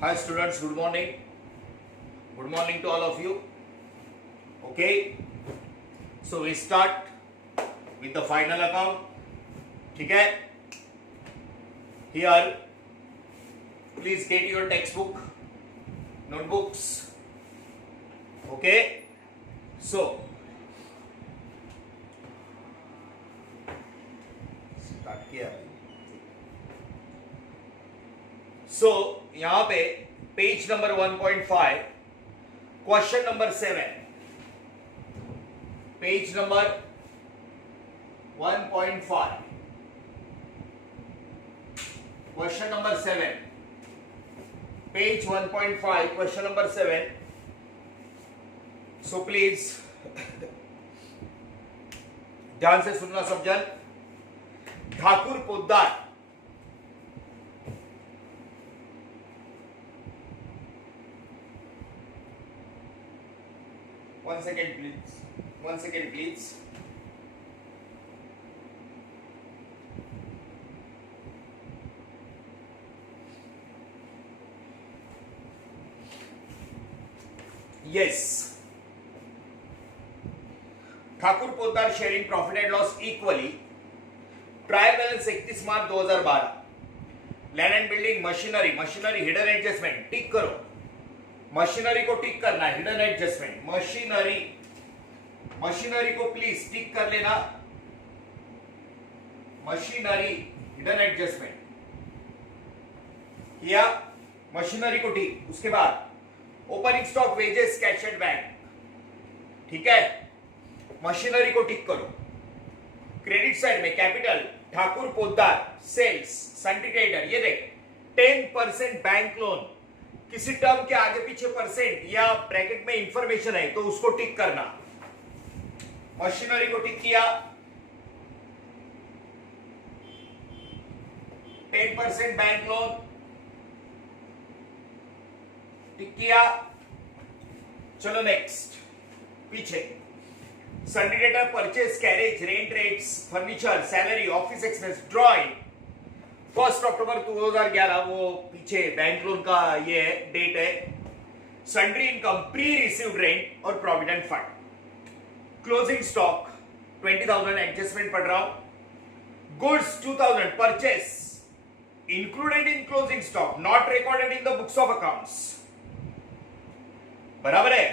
Hi students, good morning. Good morning to all of you. Okay, so we start with the final account. ठीक है? Here, please get your textbook, notebooks. Okay, so start किया. So यहाँ पे page number 1.5 question number 7 page number 1.5 question number 7 page 1.5 question number 7. So please ध्यान से सुनना सब जन. Thakur Poddar One second please. Yes. Thakur Poddar sharing profit and loss equally. Trial balance 31 March 2012. Land and building, machinery hidden adjustment tick करो. Machinery को tick करना है. Hidden adjustment machinery को प्लीज टिक कर लेना. मशीनरी हिडन एडजस्टमेंट किया. मशीनरी को टिक. उसके बाद opening stock, wages, cash and bank. ठीक है, मशीनरी को टिक करो. क्रेडिट साइड में कैपिटल ठाकुर पोद्दार, सेल्स सन्टी ट्रेडर. ये देख 10% बैंक लोन. किसी टर्म के आगे पीछे परसेंट या ब्रैकेट में इंफॉर्मेशन है तो उसको टिक करना. मशीनरी को टिक किया. 10% बैंक लोन टिक किया. चलो नेक्स्ट पीछे. Sundry purchase, carriage, rent rates, furniture, salary, office expense, drawing. 1 October 2011 वो पीछे बैंक लोन का ये डेट है. Sundry income, pre received rent और provident fund. Closing stock 20,000 adjustment पढ़ रहा हूं. Goods 2,000 purchase included in closing stock, not recorded in the books of accounts. बराबर है.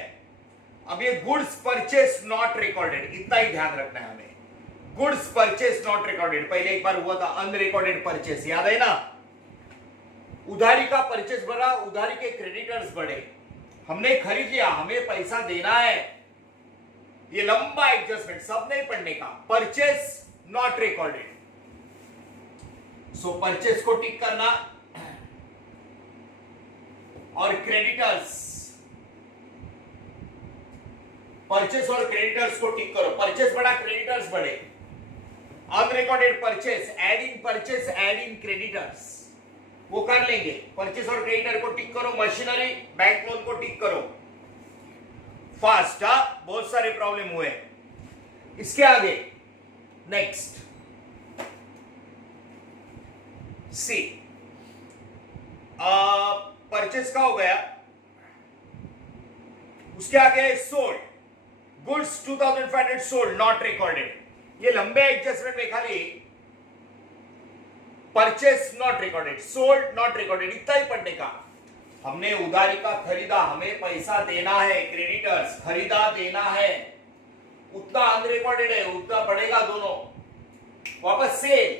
अब ये गुड्स परचेस नॉट रिकॉर्डेड, इतना ही ध्यान रखना है हमें. Goods purchase not recorded. पहले एक बार हुआ था अनरिकॉर्डेड परचेस, याद है ना. उधारी का परचेस बढ़ा, उधारी के क्रेडिटर्स बढ़े. हमने खरीद लिया, हमें पैसा देना है. ये लंबा एडजस्टमेंट सब नहीं पढ़ने का. Purchase not recorded. So purchase को टिक करना और क्रेडिटर्स, परचेस और क्रेडिटर्स को टिक करो. परचेस बढ़ा, क्रेडिटर्स बढ़े. Unrecorded purchase, add in purchase, add in creditors, वो कर लेंगे. परचेस और क्रेडिटर को टिक करो. मशीनरी, बैंक लोन को टिक करो. फास्ट. बहुत सारे प्रॉब्लम हुए. इसके आगे नेक्स्ट सी. परचेस का हो गया. उसके आगे sold. Goods 2,500 sold, not recorded. ये लंबे एडजस्टमेंट में खाली purchase not recorded, sold not recorded, इतना ही पढ़ने का. हमने उधारी का खरीदा, हमें पैसा देना है. क्रेडिटर्स खरीदा, देना है. उतना अनरिकॉर्डेड है, उतना बढ़ेगा दोनों. वापस सेल,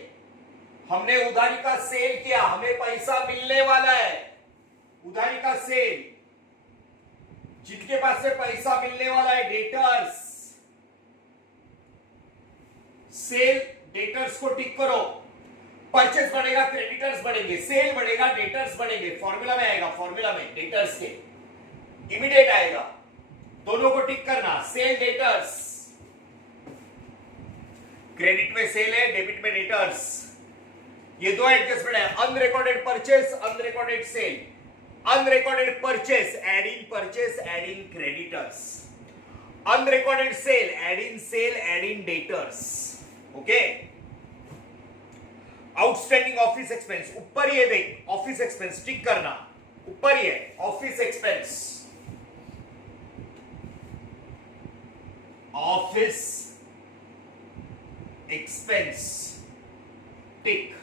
हमने उधारी का सेल किया, हमें पैसा मिलने वाला है. उधारी का सेल, जिनके पास से पैसा मिलने वाला है, डेटर्स. सेल, डेटर्स को टिक करो. परचेस बढ़ेगा, क्रेडिटर्स बढ़ेंगे. सेल बढ़ेगा, डेटर्स बढ़ेंगे. फॉर्मूला में आएगा, फॉर्मूला में डेटर्स के इमीडिएट आएगा. दोनों को टिक करना. Sale, debtors. क्रेडिट में सेल है, डेबिट में डेटर्स. ये दो एडजस्टमेंट है. Unrecorded purchase, unrecorded sale. Unrecorded purchase, add in creditors. Unrecorded sale, add in debtors. Okay. Outstanding office expense, ऊपर ये देख ऑफिस एक्सपेंस टिक करना. ऊपर ही है, ऑफिस एक्सपेंस, ऑफिस एक्सपेंस, टिक।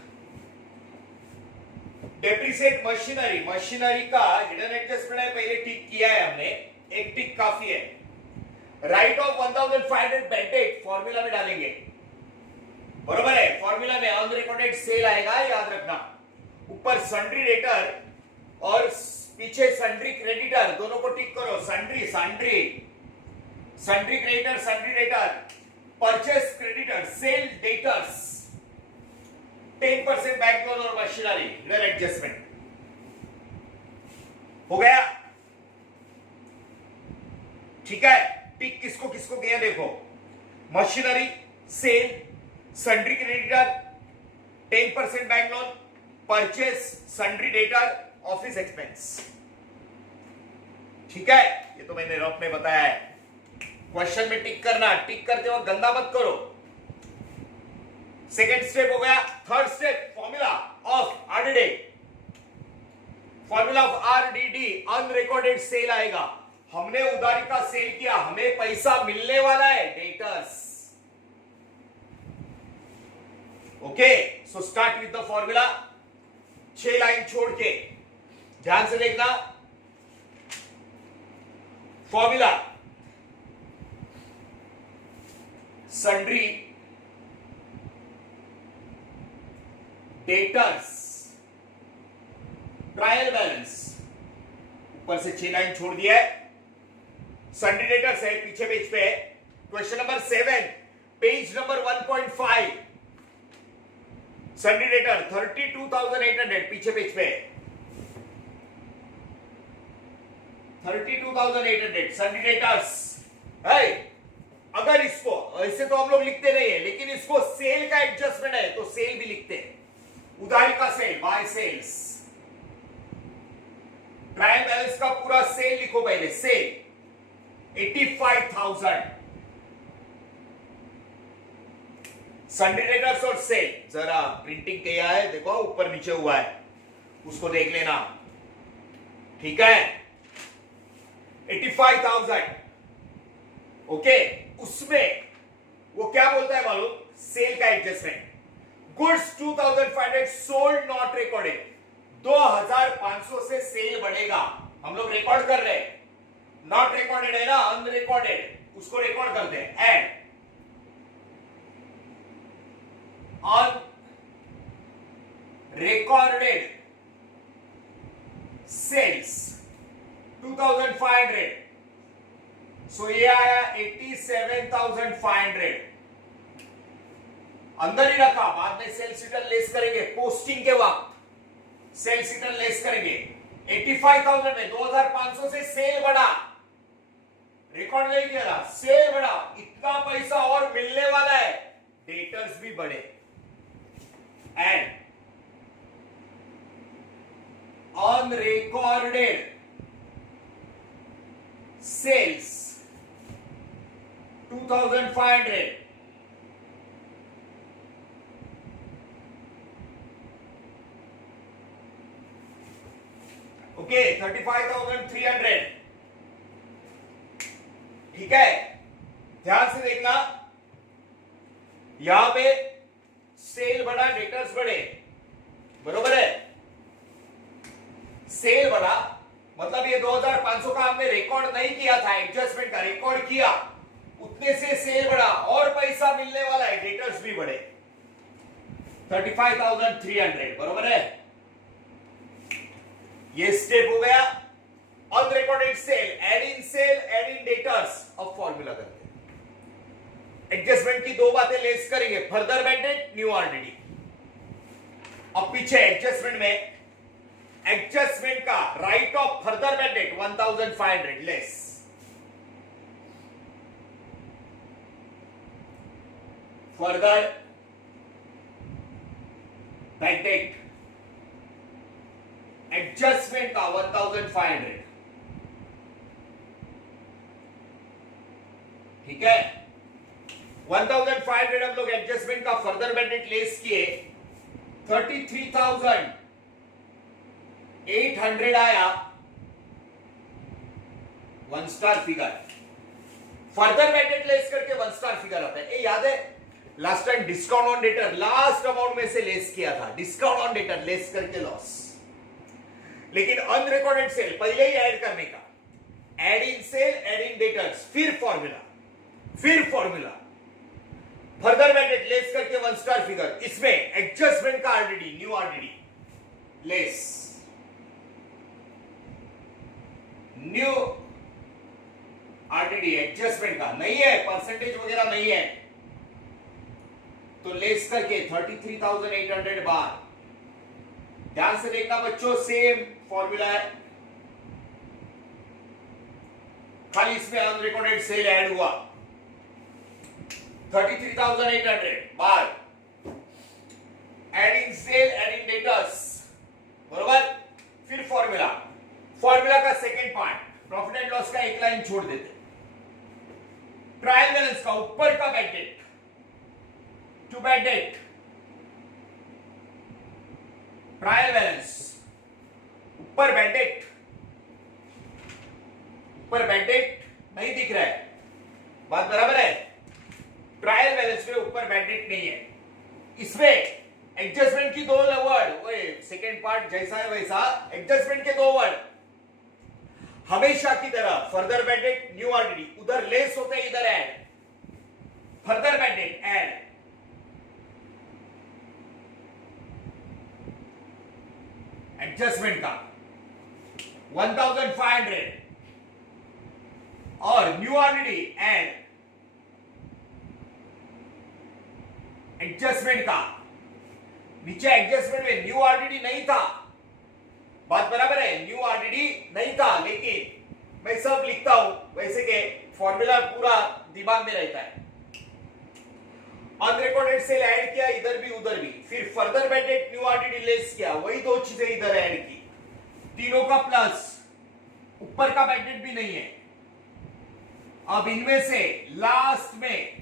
डेप्रिसिएट मशीनरी, मशीनरी का हिडन एडजस्टमेंट है, पहले टिक किया है हमने, एक टिक काफी है। राइट ऑफ 1500 बेंटेड फॉर्मूला में डालेंगे, बरोबर है, फॉर्मूला में अनरिकॉर्डेड सेल आएगा, याद रखना। ऊपर सन्ड्री डेटर और पीछे सन्ड्री क्रेडिटर, दोनों को टिक करो। Sundry sundry sundry creditor, sundry debtor, purchase creditor, sale debtors, 10% bank loan और मशीनरी, हिडन एडजस्टमेंट हो गया। ठीक है, टिक किसको किसको किया देखो, machinery, sale, sundry creditor, 10% bank loan, purchase, sundry debtor, office expense. ठीक है, ये तो मैंने रफ में बताया है। क्वेश्चन में टिक करना, टिक करते वक्त गंदा मत करो। सेकेंड स्टेप हो गया। Third step, formula of RDD, formula of RDD, unrecorded sale आएगा। हमने उधारी का सेल किया, हमें पैसा मिलने वाला है, debtors. Okay, so start with the formula. 6 line छोड़ के ध्यान से देखना। Formula, sundry debtors, trial balance, ऊपर से 6 लाइन छोड़ दिया है। सन्ड्री डेटर्स है, पीछे पेज पे है। Question number 7, page number 1.5। Sundry debtor 32,800, पीछे पेज पे 32,800 सन्ड्री डेटर्स है। अगर इसको ऐसे तो हम लोग लिखते नहीं है, लेकिन इसको सेल का एडजस्टमेंट है तो सेल भी लिखते हैं। उधारी का sale, by sales, trial balance का पूरा सेल लिखो पहले। सेल 85,000, सन्ड्री डेटर्स और सेल। जरा प्रिंटिंग किया है, देखो ऊपर नीचे हुआ है, उसको देख लेना। ठीक है, 85,000। ओके, उसमें वो क्या बोलता है मालूम, सेल का adjustment. Goods 2,500 sold not recorded, 2,500 से सेल बढ़ेगा। हम लोग रिकॉर्ड कर रहे हैं, नॉट रिकॉर्डेड है ना, अनरिकॉर्डेड, उसको रिकॉर्ड करते हैं। एंड ऑन रिकॉर्डेड सेल्स 2,500, सो ये आया 87,500। अंदर ही रखा, बाद में सेल्स रिटर्न लेस करेंगे, पोस्टिंग के वक्त सेल्स रिटर्न लेस करेंगे। 85,000 में 2,500 से सेल बढ़ा, रिकॉर्ड नहीं किया था, सेल बढ़ा, इतना पैसा और मिलने वाला है, डेटर्स भी बढ़े। And unrecorded sales 2,500, okay 35,300। ठीक है, ध्यान से देखना, यहां पे सेल बढ़ा, डेटर्स बढ़े, बरोबर है। सेल बढ़ा मतलब ये 2,500 का हमने रिकॉर्ड नहीं किया था, एडजस्टमेंट का रिकॉर्ड किया, उतने से सेल बढ़ा और पैसा मिलने वाला है, डेटर्स भी बढ़े। 35,300, बरोबर है। ये स्टेप हो गया। Unrecorded sale, add in sale, add in debtors. अब फॉर्मूला करते हैं, एडजस्टमेंट की दो बातें लेस करेंगे, फर्दर बेंडेड, न्यू आरडीडी। अब पीछे एडजस्टमेंट में, एडजस्टमेंट का right of further bended 1,500 less, further bended adjustment का 1,500। ठीक है, 1,500 हम लोग एडजस्टमेंट का फर्दर बेंडेड लेस किए, 33,000 800 आया, 1 star figure. Further weighted less करके 1 स्टार फिगर आता है। ये याद है last time discount on debtor last amount में से लेस किया था, डिस्काउंट ऑन डेटर लेस करके लॉस। लेकिन अनरिकॉर्डेड सेल पहले ही ऐड करने का, add in sale, add in debtors, फिर फॉर्मूला, फर्दर वेटेड लेस करके 1 स्टार फिगर। इसमें एडजस्टमेंट का RDD, new RDD less, new RDD adjustment का नहीं है, परसेंटेज वगैरह नहीं है, तो लेस करके 33,800 बार। ध्यान से देखना बच्चों, सेम फॉर्मूला है, खाली इसमें अनरिकॉर्डेड सेल ऐड हुआ। 33,800 बार, एडिंग सेल, एडिंग डेटर्स, बरोबर। फिर फॉर्मूला का second part, profit and loss का एक लाइन छोड़ देते। ट्रायल बैलेंस का ऊपर का bad debt to bad debt, trial balance ऊपर बैड डेट नहीं दिख रहा है, बात बराबर है। ट्रायल बैलेंस में ऊपर बैड डेट नहीं है, इसमें एडजस्टमेंट की 2 वर्ड, सेकेंड पार्ट जैसा है वैसा, एडजस्टमेंट के 2 वर्ड हमेशा की तरह, further bad debt, new RDD, उधर लेस होते हैं, इधर add, further bad debt add, adjustment का 1500 और न्यू आरडीडी ऐड, एडजस्टमेंट का। नीचे एडजस्टमेंट में न्यू आरडीडी नहीं था, बात बराबर है, न्यू आरडीडी नहीं था, लेकिन मैं सब लिखता हूं वैसे के फॉर्मूला पूरा दिमाग में रहता है। अनरिकॉर्डेड सेल ऐड किया इधर भी उधर भी, फिर further bad debt, new RDD less किया, वही 2 चीजें इधर ऐड की, तीनों का प्लस, ऊपर का बैड डेट भी नहीं है। अब इनमें से लास्ट में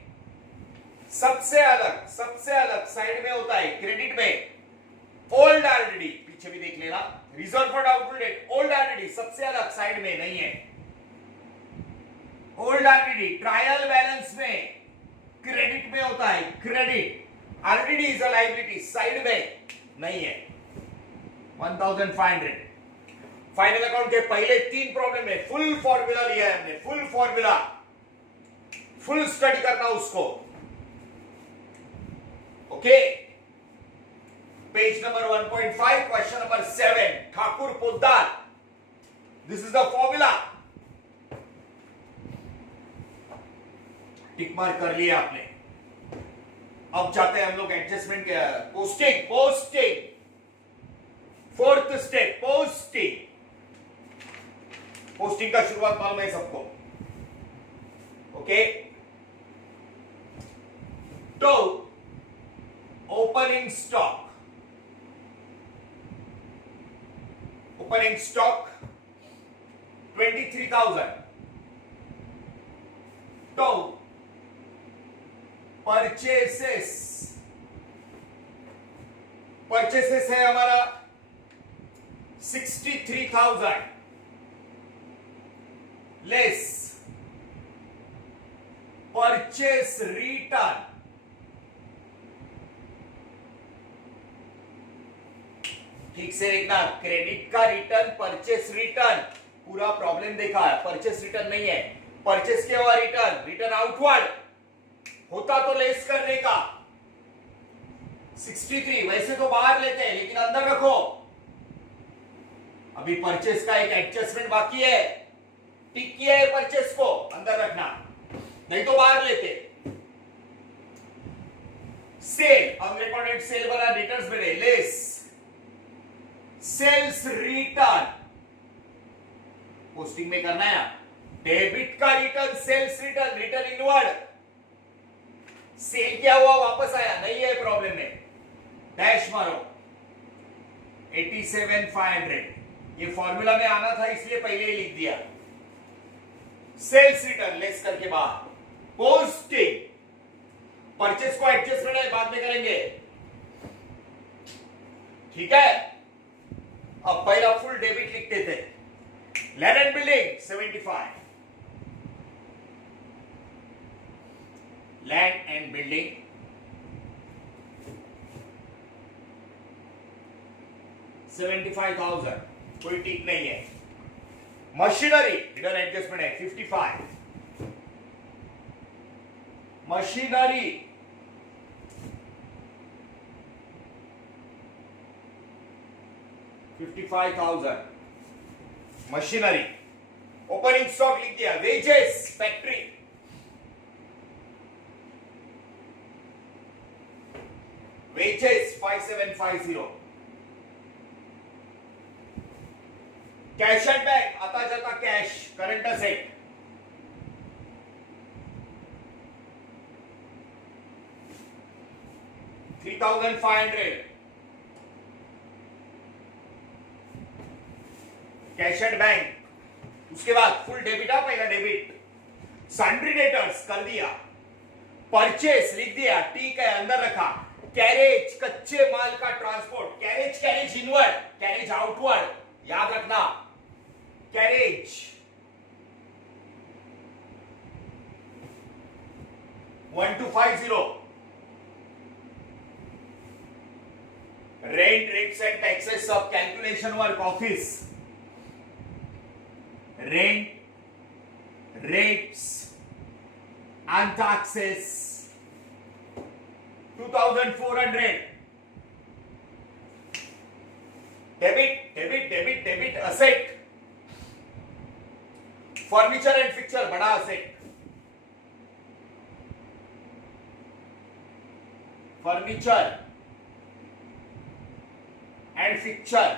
सबसे अलग साइड में होता है, क्रेडिट में ओल्ड आरडीडी, पीछे भी देख लेना, reserve for doubtful debt, old RDD सबसे अलग साइड में नहीं है। ओल्ड आरडीडी ट्रायल बैलेंस में क्रेडिट में होता है, credit RDD is a liability, side में नहीं है। 1500 फाइनल अकाउंट के पहले 3 प्रॉब्लम में फुल फॉर्मूला लिया है हमने, फुल फॉर्मूला, फुल स्टडी करना उसको, okay. Page number 1.5, question number 7, Thakur Poddar, this is the formula. Tick mark कर लिया आपने। अब चाहते हैं हम लोग एडजस्टमेंट के पोस्टिंग, फोर्थ स्टेप पोस्टिंग का शुरुआत मालूम है सबको, ओके। तो ओपनिंग स्टॉक 23,000, तो परचेसेस है हमारा 63,000 लेस परचेस रिटर्न, ठीक से देखना, क्रेडिट का रिटर्न, परचेस रिटर्न, पूरा प्रॉब्लम देखा है, परचेस रिटर्न नहीं है, परचेस के हुआ रिटर्न आउटवर्ड होता तो लेस करने का 63, वैसे तो बाहर लेते हैं लेकिन अंदर रखो। अभी परचेस का एक एडजस्टमेंट बाकी है, टिक किया है, परचेस को अंदर रखना, नहीं तो बाहर लेते। सेल, अनरिकॉर्डेड सेल बना, डेटर्स बने, लेस सेल्स रिटर्न, पोस्टिंग में करना है, डेबिट का return, sales return inward, sale क्या हुआ वापस आया, नहीं है प्रॉब्लम में, डैश मारो 87,500, ये फॉर्मूला में आना था इसलिए पहले ही लिख दिया। सेल्स रिटर्न लेस करके बाहर, पोस्टिंग, परचेस को एडजस्टमेंट है बाद में करेंगे, ठीक है। अब पहला फुल डेबिट लिखते थे. Land and building 75. Land and building 75,000. कोई टिक नहीं है. मशीनरी हिडन एडजस्टमेंट है 55. मशीनरी 55,000. मशीनरी. ओपनिंग स्टॉक लिख दिया. Wages factory wages 5750. Cash and bank आता जाता cash current asset 3,500. Cash and bank. उसके बाद फुल डेबिट है. पहला डेबिट. सन्ड्री डेटर्स कर दिया. परचेस लिख दिया. ठीक है अंदर रखा. कैरेज कच्चे माल का transport. Carriage inward carriage outward याद रखना. Carriage 1250. Rent rates and taxes सब calculation work office. Rent rates and taxes 2,400. Debit asset. Furniture and fixture बड़ा asset. Furniture and fixture.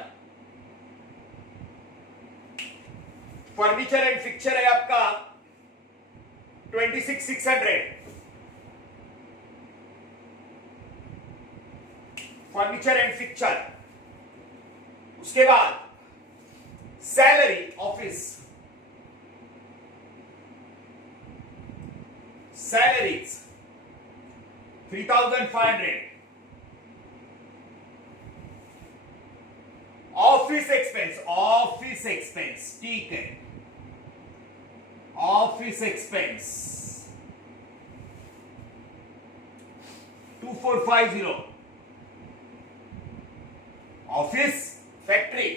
Furniture and fixture है आपका 26,600. Furniture and fixture. उसके बाद salary office. Salaries 3,500. Office expense ठीक है. Office expense 2,450. Office factory.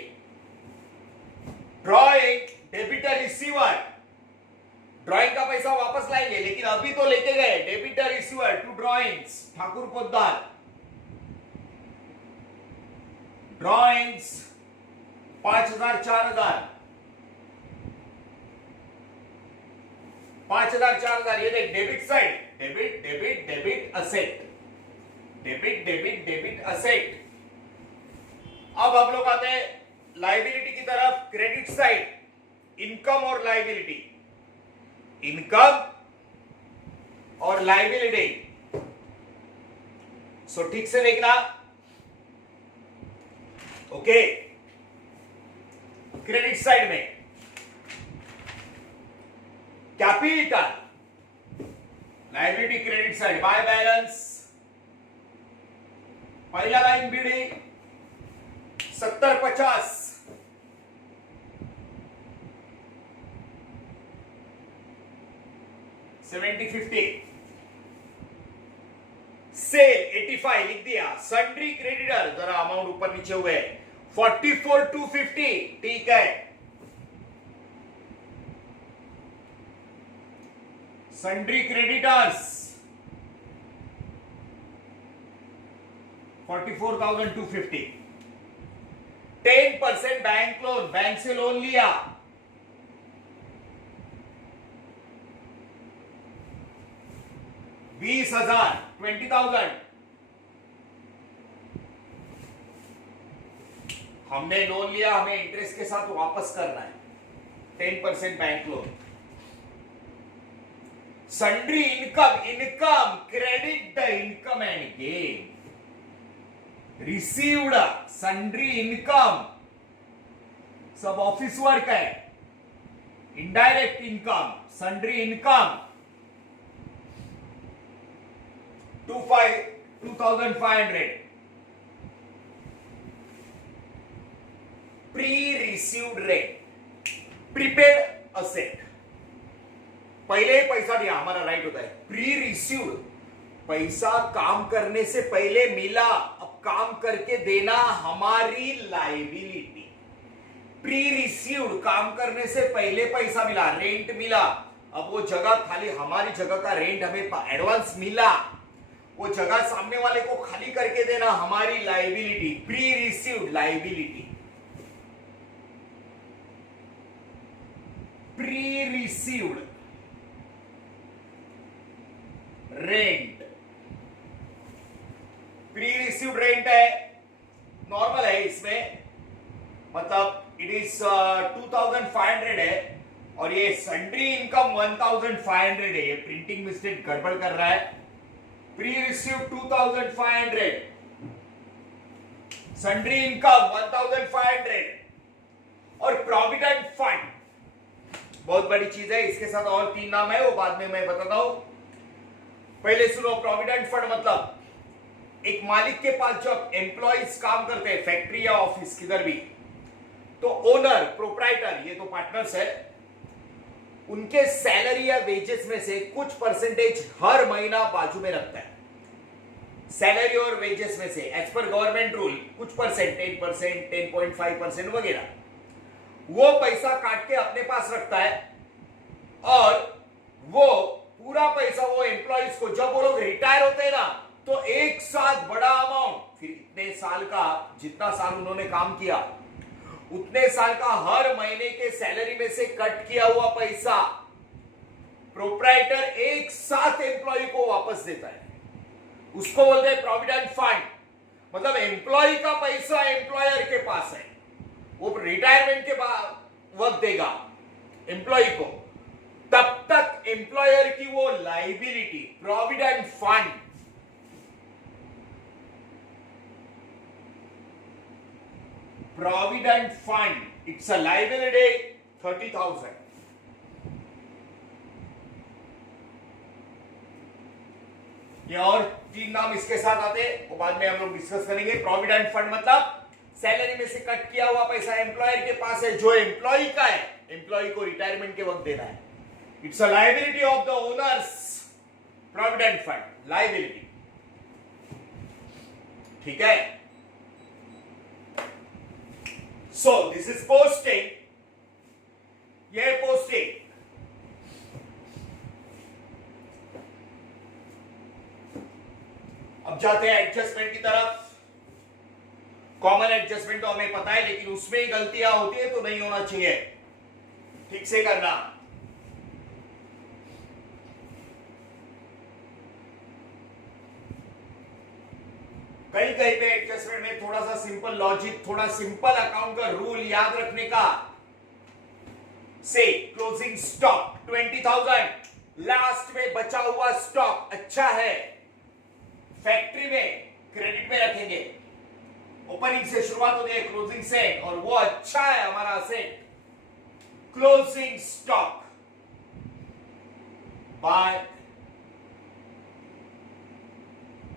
Drawing debtor receiver. Drawing का पैसा वापस लाएंगे लेकिन अभी तो लेके गए. Debtor receiver to drawings Thakur Poddar. Drawings 5,000 4,000. 5,000 4,000. ये देख debit side. Debit asset. Debit asset. अब हम लोग आते हैं लायबिलिटी की तरफ. Credit side. इनकम और लायबिलिटी. इनकम और लायबिलिटी. सो ठीक से देखना. ओके. क्रेडिट साइड में capital. Liability credit side by balance. पहला लाइन बीडी 70-50. $70-50. सेल 85 लिख दिया. सन्ड्री क्रेडिटर जरा अमाउंट ऊपर नीचे हुए 44,250. ठीक है. Sundry creditors 44,250. 10% bank loan. Bank से लोन लिया 20,000 20,000. हमने लोन लिया हमें इंटरेस्ट के साथ वापस करना है. 10% bank loan. Sundry income credit the income and gain. Received sundry income सब ऑफिस वर्क है. Indirect income sundry income 2,500. Pre received rent, prepaid asset, पहले ही पैसा दिया, हमारा राइट होता है। प्री रिसीव्ड, पैसा काम करने से पहले मिला, अब काम करके देना हमारी लाइबिलिटी। प्री रिसीव्ड, काम करने से पहले पैसा मिला, रेंट मिला, अब वो जगह खाली, हमारी जगह का रेंट हमें एडवांस मिला, वो जगह सामने वाले को खाली करके देना हमारी liability, pre received liability. Pre received rent, pre received rent है, नॉर्मल है, इसमें मतलब इट इज 2500 है, और ये सन्ड्री इनकम 1500 है, ये प्रिंटिंग मिस्टेक गड़बड़ कर रहा है। प्री रिसीव्ड 2500, सन्ड्री इनकम 1500, और प्रोविडेंट फंड बहुत बड़ी चीज है, इसके साथ और 3 नाम है, वो बाद में मैं बताता हूं। पहले सुनो, प्रोविडेंट फंड मतलब एक मालिक के पास जब एम्प्लॉइज काम करते हैं, फैक्ट्री या ऑफिस किधर भी, तो ओनर, प्रोप्राइटर, ये तो पार्टनर्स है, उनके सैलरी या वेजेस में से कुछ परसेंटेज हर महीना बाजू में रखता है। सैलरी और वेजेस में से एज पर गवर्नमेंट रूल कुछ परसेंट, 10%, 10.5% वगैरह, वो पैसा काट के अपने पास रखता है, और वो पूरा पैसा वो एम्प्लॉइज को, जब वो लोग रिटायर होते हैं ना, तो एक साथ बड़ा अमाउंट, फिर इतने साल का, जितना साल उन्होंने काम किया उतने साल का हर महीने के सैलरी में से कट किया हुआ पैसा प्रोप्राइटर एक साथ एम्प्लॉय को वापस देता है, उसको बोलते हैं प्रोविडेंट फंड। मतलब एम्प्लॉय का पैसा एम्प्लॉयर के पास है, वो रिटायरमेंट के बाद वक्त देगा एम्प्लॉय को, तब तक एम्प्लॉयर की वो liability, provident fund, provident fund, it's a liability 30,000। ये और 3 नाम इसके साथ आते हैं, वो बाद में हम लोग डिस्कस करेंगे। प्रोविडेंट फंड मतलब सैलरी में से कट किया हुआ पैसा एम्प्लॉयर के पास है, जो एम्प्लॉय का है, एम्प्लॉय को रिटायरमेंट के वक्त देना है। It's a liability of the owners, provident fund liability, ठीक है। सो दिस इज पोस्टिंग, ये पोस्टिंग, अब जाते हैं एडजस्टमेंट की तरफ। कॉमन एडजस्टमेंट तो हमें पता है, लेकिन उसमें ही गलतियां होती है, तो नहीं होना चाहिए, ठीक से करना। कहीं कहीं पे एडजस्टमेंट में थोड़ा सा सिंपल लॉजिक, थोड़ा सिंपल अकाउंट का रूल याद रखने का। से क्लोजिंग स्टॉक 20,000, लास्ट में बचा हुआ स्टॉक अच्छा है, फैक्ट्री में क्रेडिट में रखेंगे। ओपनिंग से शुरुआत होती है, क्लोजिंग से, और वो अच्छा है हमारा asset. Closing stock by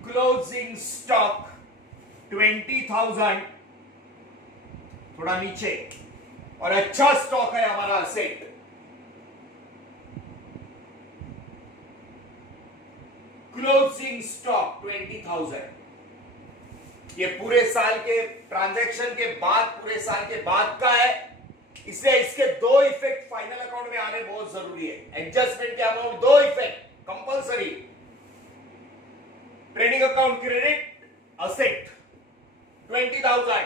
closing stock 20,000, थोड़ा नीचे, और अच्छा स्टॉक है हमारा असेट। क्लोजिंग स्टॉक 20,000, ये पूरे साल के ट्रांजैक्शन के बाद, पूरे साल के बाद का है, इसलिए इसके 2 इफेक्ट फाइनल अकाउंट में आने बहुत जरूरी है। एडजस्टमेंट के amount 2 effect compulsory. Trading account credit, asset 20,000,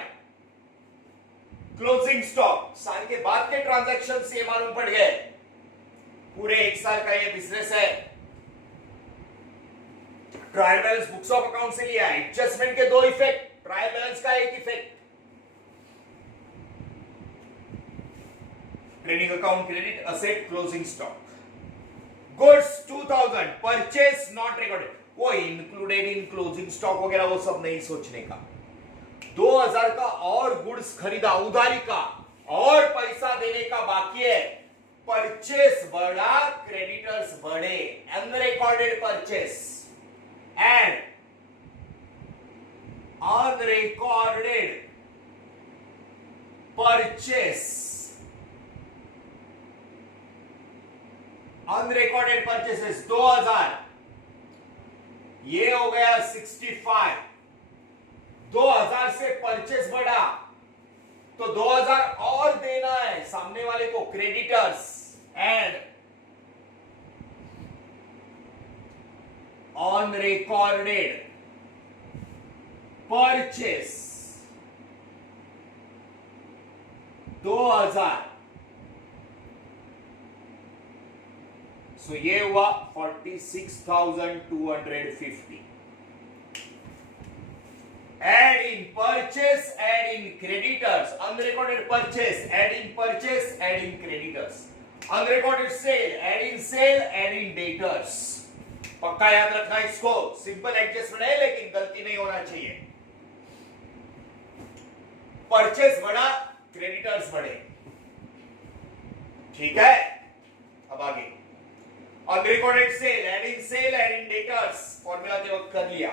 closing stock साल के बाद के ट्रांजैक्शन से मालूम पड़ गए, पूरे 1 साल का ये बिजनेस है। Trial balance books of account से लिया है। एडजस्टमेंट के 2 इफेक्ट, ट्रायल बैलेंस का 1 effect. Trading account credit, asset, closing stock. Goods 2000, purchase not recorded, वो इंक्लूडेड इन क्लोजिंग स्टॉक वगैरह वो सब नहीं सोचने का। 2000 का और गुड्स खरीदा, उधारी का, और पैसा देने का बाकी है। परचेस बढ़ा, क्रेडिटर्स बढ़े, unrecorded purchase and unrecorded purchase, unrecorded purchases 2000, ये हो गया 65। 2000 से परचेस बढ़ा तो 2000 और देना है सामने वाले को, क्रेडिटर्स एंड अनरिकॉर्डेड परचेस 2000। सो ये हुआ 46,250। Add in purchase, add in creditors, unrecorded purchase, add in purchase, add in creditors, unrecorded sale, add in sale, add in debtors। पक्का याद रखना इसको, सिंपल एडजस्टमेंट है लेकिन गलती नहीं होना चाहिए। परचेस बढ़ा, क्रेडिटर्स बढ़े, ठीक है। अब आगे unrecorded sale, add in sale, add in debtors, formula के वक्त कर लिया।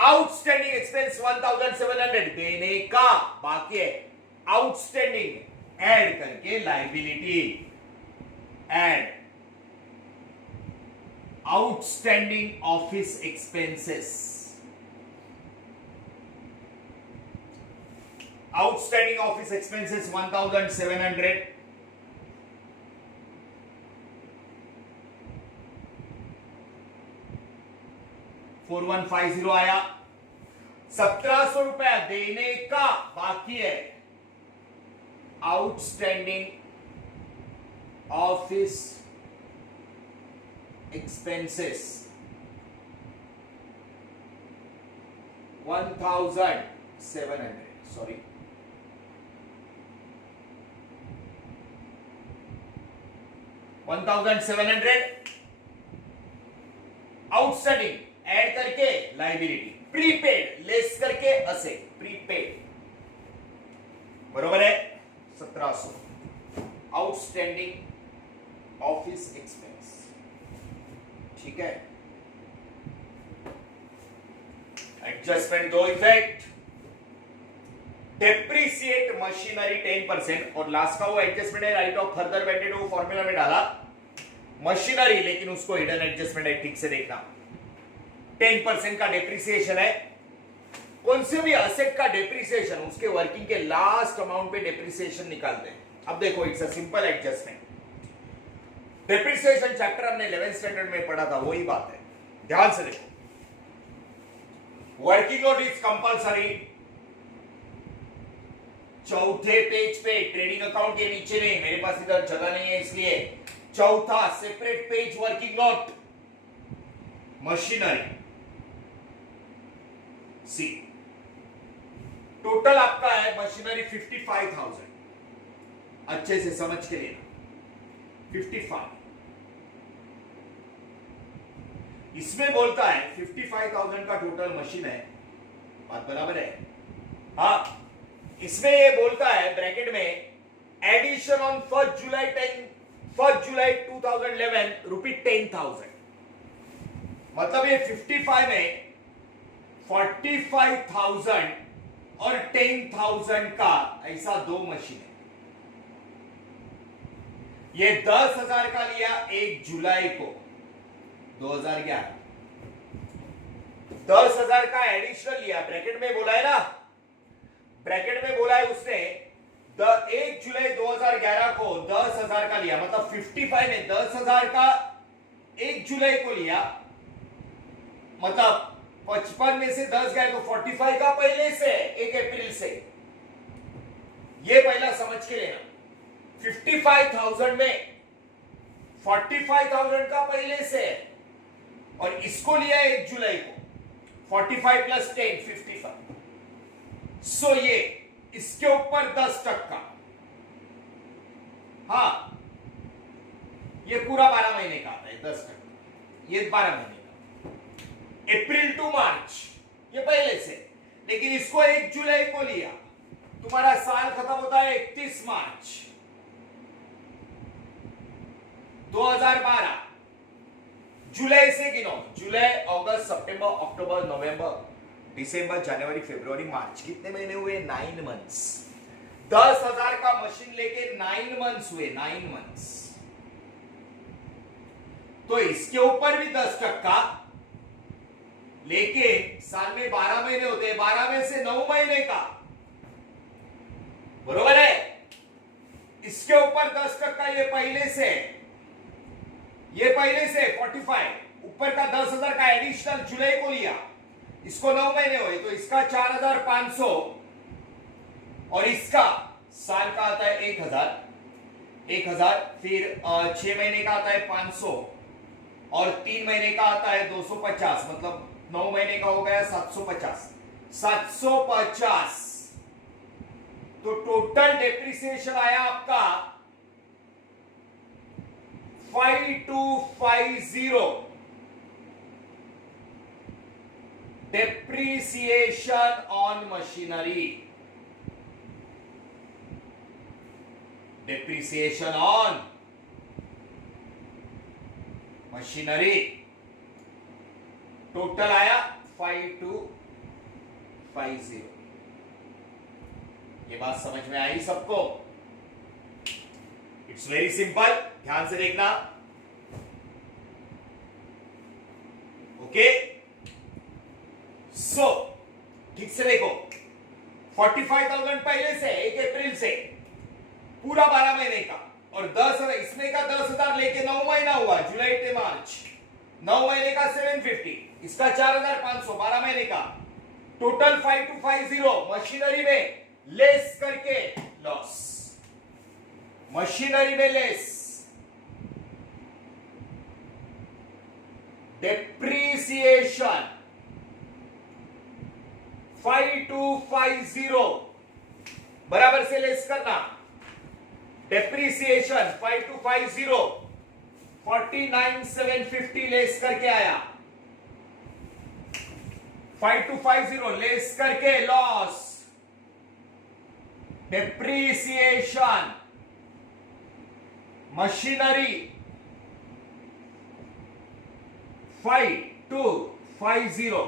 आउटस्टैंडिंग एक्सपेंस 1700 देने का बाकी है, आउटस्टैंडिंग ऐड करके liability, add outstanding office expenses, outstanding office expenses 1700, 4150 आया। 1700 रुपया देने का बाकी है, outstanding office expenses 1700, sorry 1700 outstanding add करके लायबिलिटी, प्रीपेड लेस करके असे प्रीपेड, बरोबर है 1700 आउटस्टैंडिंग ऑफिस एक्सपेंस, ठीक है। एडजस्टमेंट दो इफेक्ट, डेप्रिसिएट मशीनरी 10% और लास्ट का वो एडजस्टमेंट है राइट ऑफ फर्दर वेंडेड, वो फॉर्मूला में डाला मशीनरी, लेकिन उसको हिडन एडजस्टमेंट है, ठीक से देखना। 10% का डेप्रिसिएशन है, कौन से भी असेट का डेप्रिसिएशन उसके वर्किंग के लास्ट अमाउंट पे डेप्रिसिएशन निकालते हैं। अब देखो it's a simple adjustment, depreciation chapter हमने 11th स्टैंडर्ड में पढ़ा था, वही बात है, ध्यान से देखो। वर्किंग नोट इज कंपलसरी, चौथे पेज पे, ट्रेडिंग अकाउंट के नीचे नहीं, मेरे पास इधर जगह नहीं है इसलिए चौथा separate page working note, machinery C, total आपका है मशीनरी 55,000, अच्छे से समझ के लेना 55। इसमें बोलता है 55,000 का टोटल मशीन है, बात बराबर है। हाँ, इसमें ये बोलता है ब्रैकेट में एडिशन ऑन 1 जुलाई 2011 रुपी 10,000, मतलब ये 55 में 45,000 और 10,000 का ऐसा दो मशीन है। ये 10,000 का लिया 1 जुलाई को 2011, 10,000 का एडिशनल लिया, ब्रैकेट में बोला है ना, ब्रैकेट में बोला है उसने 1 जुलाई 2011 को 10,000 का लिया, मतलब 55 में 10,000 का 1 जुलाई को लिया, मतलब 55 में से 10 गए तो 45 का पहले से 1 अप्रैल से, ये पहला समझ के लेना। 55,000 में 45,000 का पहले से, और इसको लिया 1 जुलाई को, 45 प्लस 10 55, सो ये इसके ऊपर 10%, हाँ ये पूरा 12 महीने का आता है 10%, ये 12 महीने का, अप्रैल टू मार्च ये पहले से, लेकिन इसको 1 जुलाई को लिया, तुम्हारा साल खत्म होता है 31 मार्च 2012, जुलाई से गिनो, जुलाई अगस्त सितंबर अक्टूबर नवंबर दिसंबर जनवरी फरवरी मार्च, कितने महीने हुए? 9 मंथ्स। 10,000 का मशीन लेके 9 मंथ्स हुए, 9 मंथ्स, तो इसके ऊपर भी 10% लेके साल में 12 महीने होते हैं, 12 में से 9 महीने का, बरोबर है। इसके ऊपर 10% ये पहले से 45, ऊपर का 10,000 का एडिशनल जुलाई को लिया, इसको 9 महीने हुए तो इसका 4,500 और इसका साल का आता है 1,000, फिर 6 महीने का आता है 500 और 3 महीने का आता है 250, मतलब 9 महीने का हो गया 750। तो टोटल डेप्रिसिएशन आया आपका 5250, depreciation on machinery, depreciation on machinery total आया 5250। ये बात समझ में आई सबको? इट्स वेरी सिंपल, ध्यान से देखना। ओके, सो ठीक से देखो, 45,000 पहले से 1 अप्रैल से पूरा 12 महीने का, और 10,000 इसमें का 10,000 लेके 9 महीना हुआ, जुलाई से मार्च, 9 महीने का 750, इसका 4,500 12 महीने का, टोटल 5250 मशीनरी में लेस करके लॉस, मशीनरी में लेस, डेप्रिसिएशन 5250 बराबर से लेस करना, डेप्रिसिएशन 5250 49,750 लेस करके आया, 5250 लेस करके लॉस, डेप्रिसिएशन मशीनरी 5250,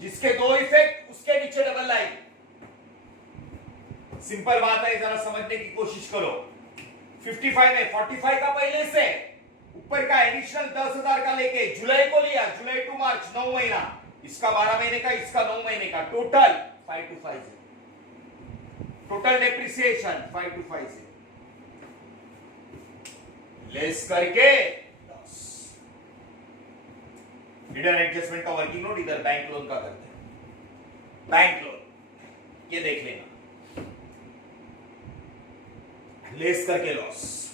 जिसके 2 इफेक्ट उसके नीचे डबल लाइन। सिंपल बात है, जरा समझने की कोशिश करो। 55 में 45 का पहले से ऊपर का एडिशनल 10,000 का लेके जुलाई को लिया, जुलाई टू मार्च 9 महीना, इसका 12 महीने का, इसका 9 महीने का, टोटल 5250, टोटल डेप्रिसिएशन 5250 लेस करके लॉस। रिटर्न एडजस्टमेंट का वर्किंग नोट इधर बैंक लोन का करते हैं, बैंक लोन ये देख लेना, लेस करके लॉस।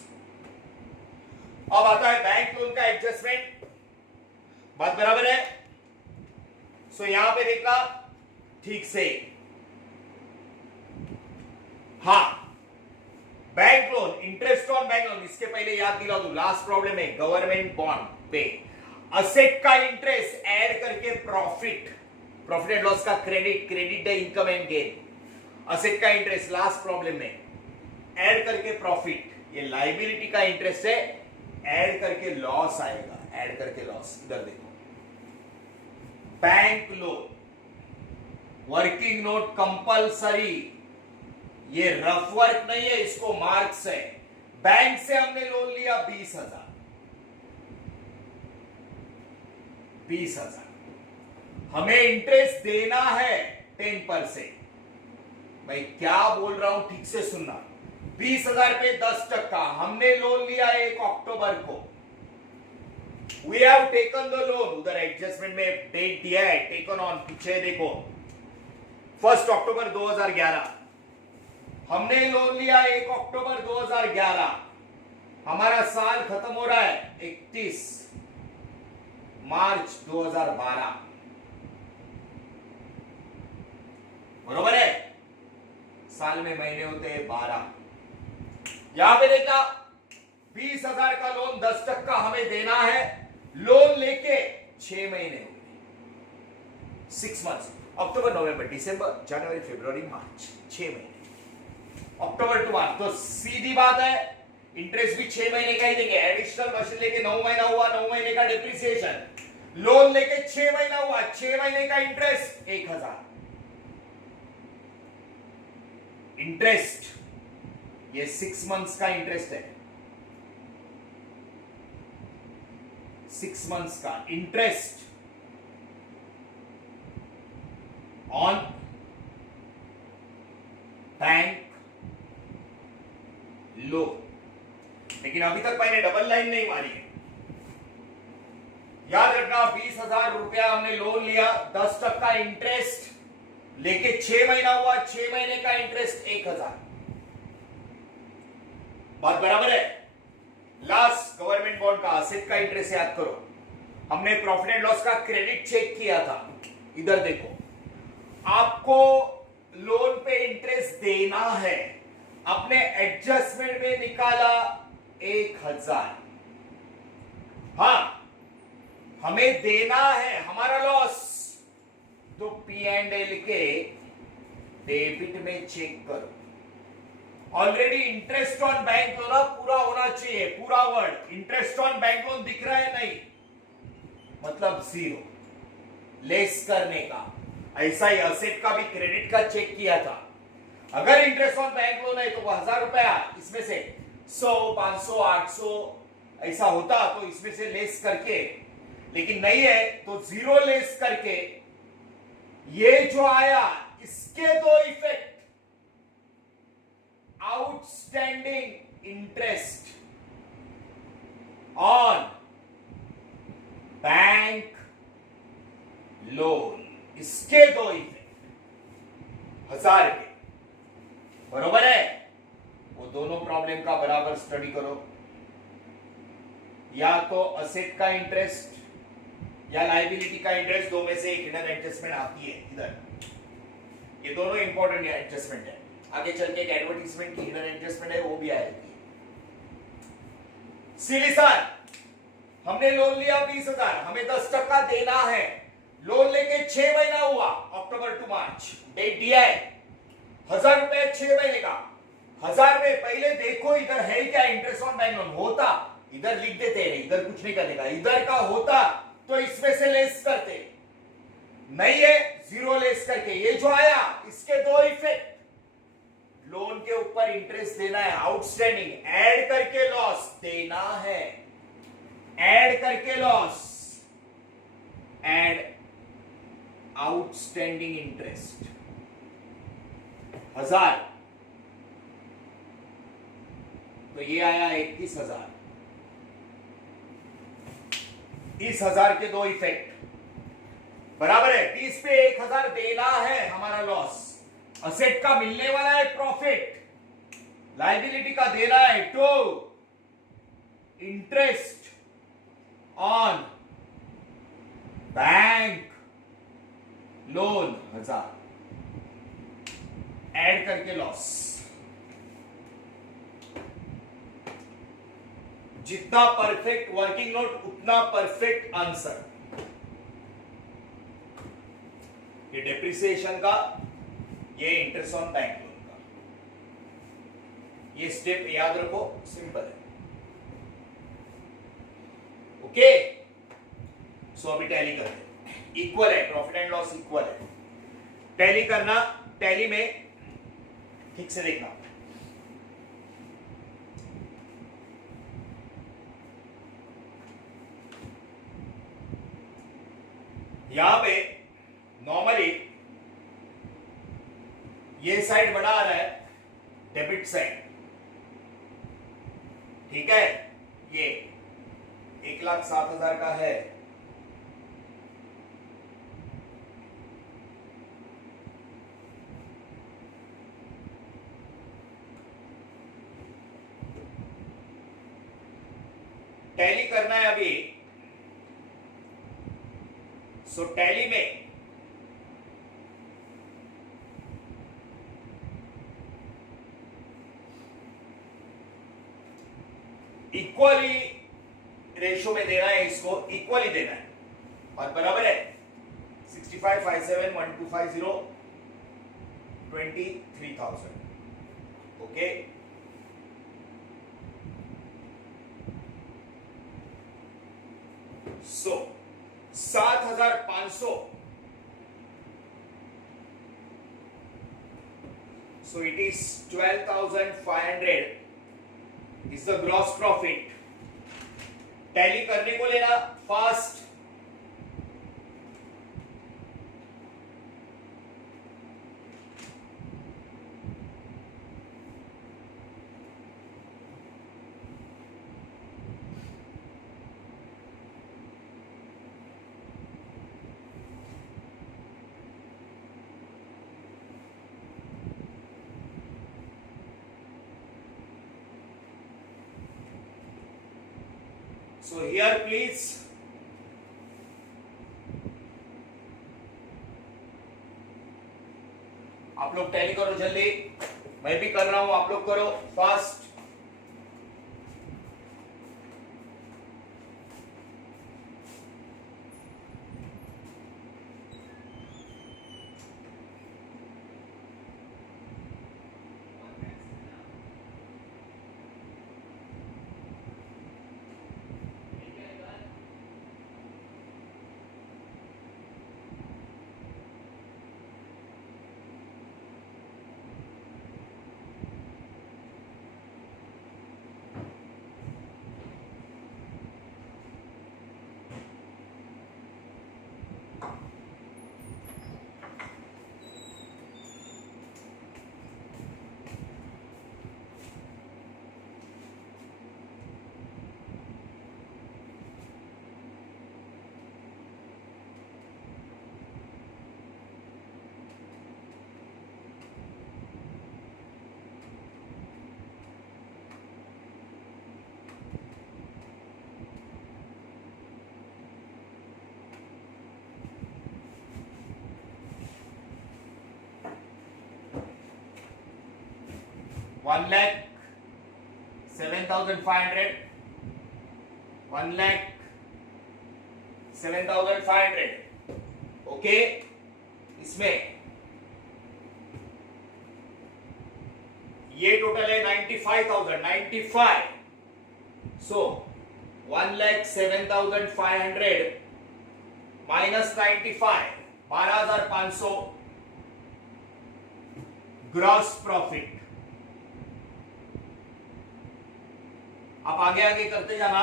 अब आता है बैंक लोन का एडजस्टमेंट, बात बराबर है? सो यहां पे देखना ठीक से, हाँ, bank loan, interest on bank loan, इसके पहले याद दिला दूं, लास्ट प्रॉब्लम है गवर्नमेंट बॉन्ड पे असेट का इंटरेस्ट ऐड करके प्रॉफिट एंड लॉस का credit the income and gain, asset का इंटरेस्ट लास्ट प्रॉब्लम में ऐड करके प्रॉफिट, ये लाइबिलिटी का इंटरेस्ट है, ऐड करके लॉस आएगा, ऐड करके लॉस। इधर देखो, bank loan working note compulsory, ये रफ वर्क नहीं है, इसको मार्क्स है। बैंक से हमने लोन लिया 20,000, हमें इंटरेस्ट देना है 10%। भाई क्या बोल रहा हूं ठीक से सुनना, 20,000 पे 10%, हमने लोन लिया 1 अक्टूबर को, we have taken the loan, उधर एडजस्टमेंट में डेट दिया है, टेकन ऑन, पीछे देखो 1 अक्टूबर 2011, हमने लोन लिया 1 अक्टूबर 2011, हमारा साल खत्म हो रहा है 31 मार्च 2012, बरोबर है? साल में महीने होते हैं 12। यहां पे देखना 20,000 का लोन 10% हमें देना है, लोन लेके 6 महीने हो गए, 6 मंथ्स, अक्टूबर नवंबर दिसंबर जनवरी फरवरी मार्च, 6 महीने, अक्टूबर टू मार्च, तो सीधी बात है इंटरेस्ट भी 6 महीने का ही देंगे, एडिशनल मशीन लेके 9 महीना हुआ, 9 महीने का डेप्रिसिएशन, लोन लेके 6 महीना हुआ, 6 महीने का इंटरेस्ट 1,000, इंटरेस्ट, ये 6 मंथ्स का इंटरेस्ट है, 6 मंथ्स का इंटरेस्ट ऑन बैंक लोन। लेकिन अभी तक मैंने डबल लाइन नहीं मारी है। याद रखना 20,000 रुपया हमने लोन लिया, 10% इंटरेस्ट लेके 6 महीना हुआ, 6 महीने का इंटरेस्ट 1,000। बात बराबर है। लास्ट गवर्नमेंट बॉन्ड का असेट का इंटरेस्ट याद करो, हमने प्रॉफिट एंड लॉस का क्रेडिट चेक किया था। इधर देखो, आपको लोन पे इंटरेस्ट देना है, अपने एडजस्टमेंट में निकाला 1,000। हाँ, हमें देना है, हमारा लॉस, तो P&L के डेबिट में चेक करो। Already interest on bank loan पूरा होना चाहिए, पूरा word. Interest on bank loan दिख रहा है नहीं, मतलब 0 लेस करने का। ऐसा ही असेट का भी क्रेडिट का चेक किया था। अगर इंटरेस्ट ऑन बैंक लोन है तो 1,000 रुपया, इसमें से 100, 500, 800 ऐसा होता तो इसमें से लेस करके, लेकिन नहीं है तो 0 लेस करके ये जो आया इसके 2 effect, outstanding interest on bank loan, इसके 2 इफेक्ट 1,000 के, बरोबर है। वो दोनों प्रॉब्लम का बराबर स्टडी करो। या तो असेट का इंटरेस्ट या लायबिलिटी का इंटरेस्ट, दो में से एक हिडन एडजस्टमेंट आती है इधर। ये दोनों इंपॉर्टेंट एडजस्टमेंट है। आगे चल के एक एडवर्टीजमेंट की हिडन एडजस्टमेंट है, वो भी आएगी। सिली सर, हमने लोन लिया 20,000, हमें 10% देना है। लोन लेके 6 महीना हुआ, अक्टूबर टू मार्च, डेट दिया है, 1,000 रुपए 6 महीने का। 1,000 में पहले देखो इधर है क्या इंटरेस्ट ऑन बैंक लोन, होता इधर लिख देते हैं, इधर कुछ नहीं करने का। इधर का होता तो इसमें से लेस करते, नहीं है 0 लेस करके ये जो आया, इसके 2 इफेक्ट, लोन के ऊपर इंटरेस्ट देना है, आउटस्टैंडिंग, ऐड करके लॉस देना है, ऐड करके लॉस, एड आउटस्टैंडिंग इंटरेस्ट 1,000, तो ये आया 31,000। इस 1,000 के 2 इफेक्ट बराबर है। 20 पे 1,000 देना है, हमारा लॉस। असेट का मिलने वाला है प्रॉफिट, लायबिलिटी का देना है 2, interest on bank loan 1,000, add करके लॉस। जितना परफेक्ट वर्किंग नोट उतना परफेक्ट आंसर। ये डेप्रिसिएशन का, ये इंटरेस्ट ऑन बैंक लोन का, ये स्टेप याद रखो, सिंपल है। ओके, सो अभी टैली करते हैं। इक्वल है, प्रॉफिट एंड लॉस इक्वल है। टैली करना, टैली में ठीक से देखना, यहां पे नॉर्मली ये साइड बना रहा है डेबिट साइड, ठीक है। ये 1,07,000 का है, टैली करना है अभी। सो टैली में इक्वली रेशियो में देना है, इसको इक्वली देना है, और बराबर है 65, 57, 1250, 23,000। Okay, so 7,500 So it is 12,500 is the gross profit. Tally करने को लेना फास्ट. So here please आप लोग टैली करो जल्दी. मैं भी कर रहा हूं, आप लोग करो फास्ट. One lakh 7,500. 1,07,500. ओके, इसमें ये टोटल है 95,000. 95. सो 1,07,500 माइनस 95, 12,500 ग्रॉस प्रॉफिट. आप आगे आगे करते जाना.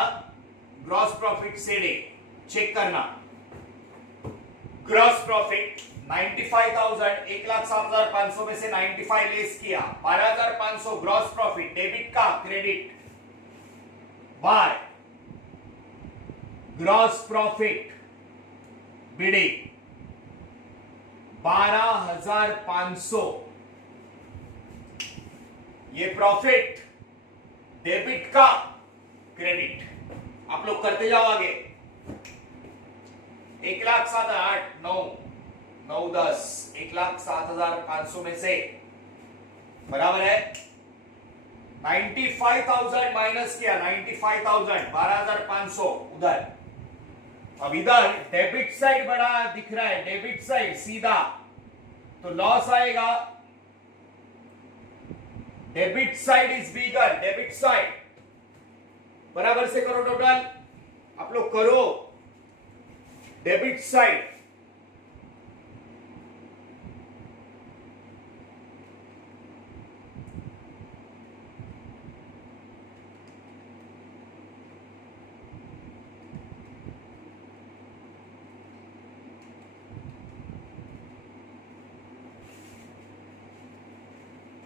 ग्रॉस प्रॉफिट से डे चेक करना. ग्रॉस प्रॉफिट 95,000, 1,07,500 में से 95 लेस किया, 12,500 ग्रॉस प्रॉफिट. डेबिट का credit by gross profit bidding 12,500. ये प्रॉफिट डेबिट का क्रेडिट. आप लोग करते जाओ आगे. 1,07,800 9 9 10 1,07,500 में से बराबर है 95,000 माइनस किया. 95,000 12,500 उधर. अब इधर डेबिट साइड बड़ा दिख रहा है. डेबिट साइड सीधा तो लॉस आएगा. Debit side is bigger. Debit side बराबर से करो टोटल. आप लोग करो debit side.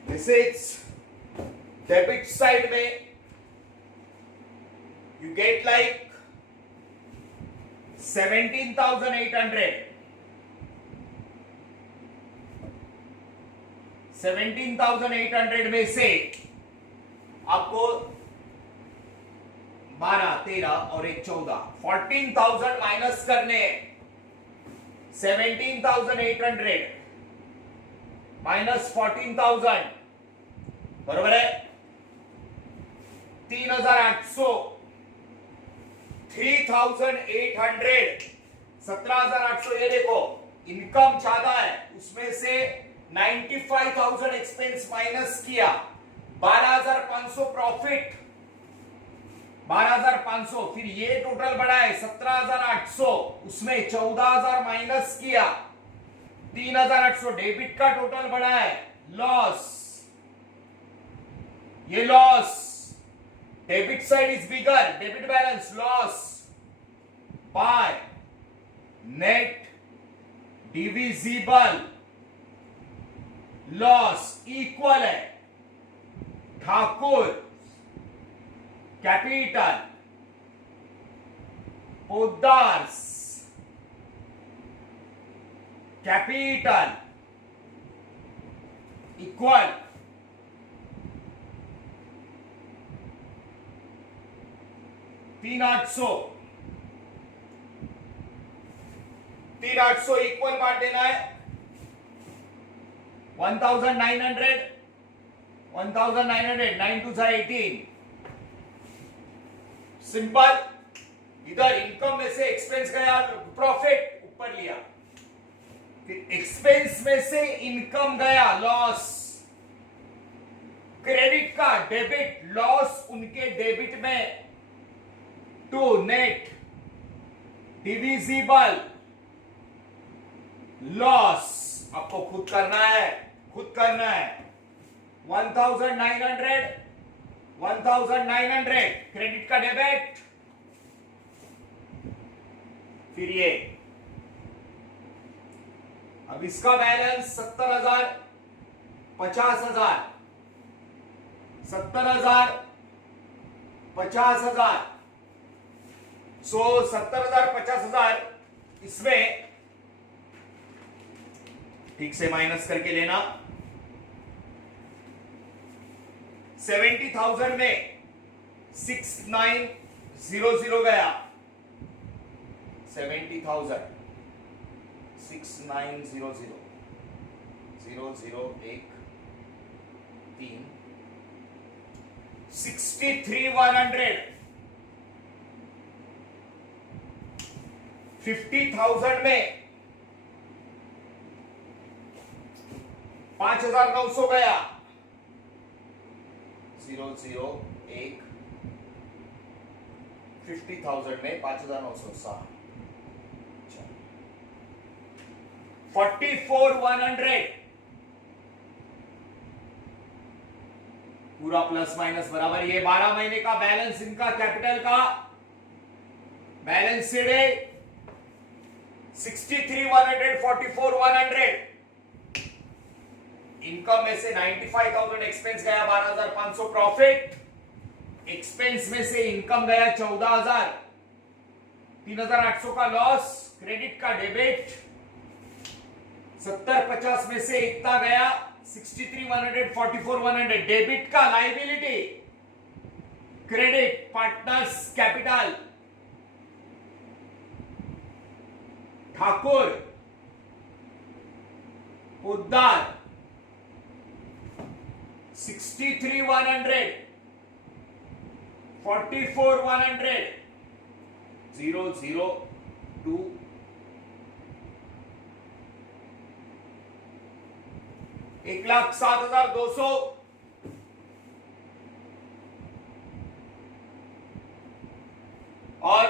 This is debit side में you get like 17,800. 17,800 में से आपको 12 13 और एक 14 14,000 माइनस करने. 17,800 माइनस 14,000 बरोबर है 3,800. 3,800 17,800. ये देखो इनकम ज्यादा है, उसमें से 95,000 एक्सपेंस माइनस किया. 12,500 प्रॉफिट. 12,500. फिर ये टोटल बढ़ा है 17,800, उसमें 14,000 माइनस किया 3,800. डेबिट का टोटल बढ़ा है लॉस ये loss, debit side is bigger, debit balance loss by net divisible loss equal है Thakur capital Poddar's capital equal 3,800 equal बांट देना है 1,900 9 टू 18 सिंपल। इधर इनकम में से एक्सपेंस गया, प्रॉफिट ऊपर लिया, फिर एक्सपेंस में से इनकम गया लॉस, क्रेडिट का डेबिट लॉस उनके डेबिट में टू नेट डिविजिबल लॉस। आपको खुद करना है, खुद करना है। 1,900 क्रेडिट का डेबिट, फिर ये अब इसका बैलेंस 70,000 50,000 70,000 50,000 सो 70,000 50,000 इसमें ठीक से माइनस करके लेना। 70,000 में 6900 गया, 70,000 6900 001 3 63,100 50,000 में 5,900 गया, 001 50,000 में 5,900 44,100 पूरा प्लस माइनस बराबर। ये 12 महीने का बैलेंस इनका कैपिटल का बैलेंस शीट है 63,100 44,100। इनकम में से 95,000 एक्सपेंस गया, 12,500 प्रॉफिट, एक्सपेंस में से इनकम गया 14,000, 3,800 का लॉस, क्रेडिट का डेबिट 70-50 में से इतना गया 63,100 44,100, डेबिट का liability credit partners capital Thakur Poddar 63,100 44,100 002 1,07,200 और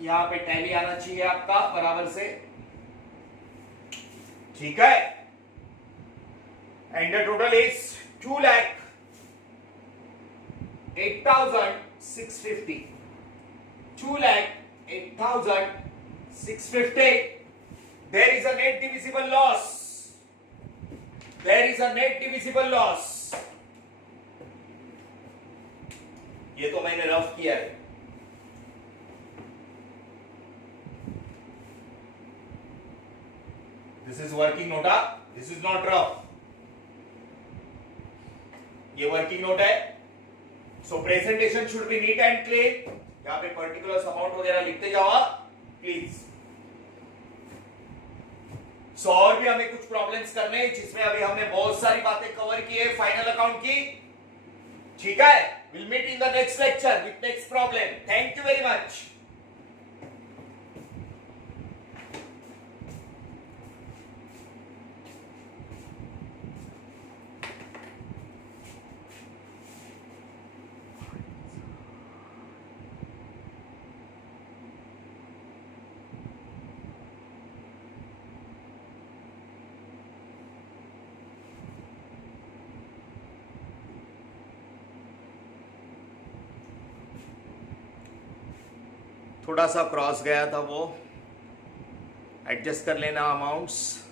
यहां पे टैली आना चाहिए आपका बराबर से, ठीक है। And the total is 2,08,650 2,08,650। There is a net divisible loss. There is a net divisible loss. ये तो मैंने रफ किया है। This is working note, this is not rough. ये वर्किंग नोट है। So presentation should be neat and clean. यहाँ पे particular amount वगैरह लिखते जाओ प्लीज। सो और भी हमें कुछ प्रॉब्लम्स करने हैं जिसमें अभी हमने बहुत सारी बातें कवर की है फाइनल अकाउंट की, ठीक है। Will meet in the next lecture with next problem. Thank you very much. थोड़ा सा क्रॉस गया था वो, एडजस्ट कर लेना अमाउंट्स।